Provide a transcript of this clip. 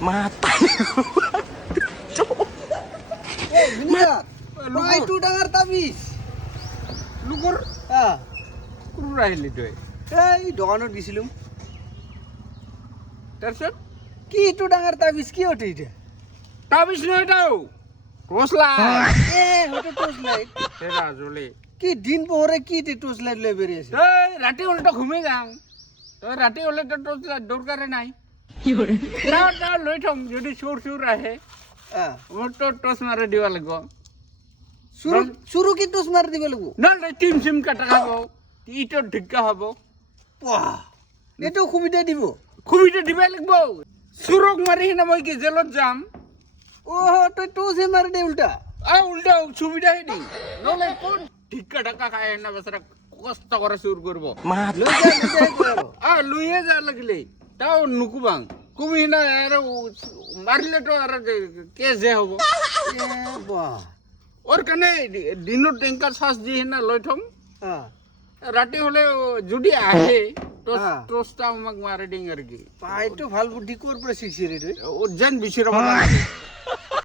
Mata. Itu dengar tabis. Lugur Ah, kurahili doy. এই দোকানত গেছিলাম Terus কি itu dengar tabis কি ওটা এটা tabis no এটাও টসলা এ ওটা টর্চ লাইট সেরা জলে কি দিন পরে কি টর্চ লাইট লয়ে বেরিয়েছে এই রাতে হলে তো ঘুমে যাও তো রাতে হলে তো টসলা দরকারে নাই না না লই থম যদি সুর সুর আহে হ্যাঁ ওর তো টস মারে দিবা লাগব শুরু শুরু কি টর্চ মার দিবে লাগবো না না টিম সিম কাটা খাবো ইটো ঢিকা হবো বাহ এটা সুবিধা দিব খুবিটা দিবা লাগব সুরক মারি না মই কি জেলত যাম ও তো টর্চ মার দে উল্টা আ উল্টা সুবিধা হেডি নলে কোন ঢিকা ঢাকা খায় না বেচারা কষ্ট করে সুর করব লই যা আ লুইয়ে যা লাগলে তাও নুকুবাং কুমি না আর মারলে তো আর কে যে হবো এ বাহ ওর কানে দিনত ট্যাঙ্কার শ্বাস দিয়ে না লই থম হ্যাঁ রাতে হলে যদি আহে হ্যাঁ। টোস্টটা আমাক মারে ডিং আর কি পাইটো ভাল বুদ্ধি কোর পরে শিখছি রে ও যেন বিছির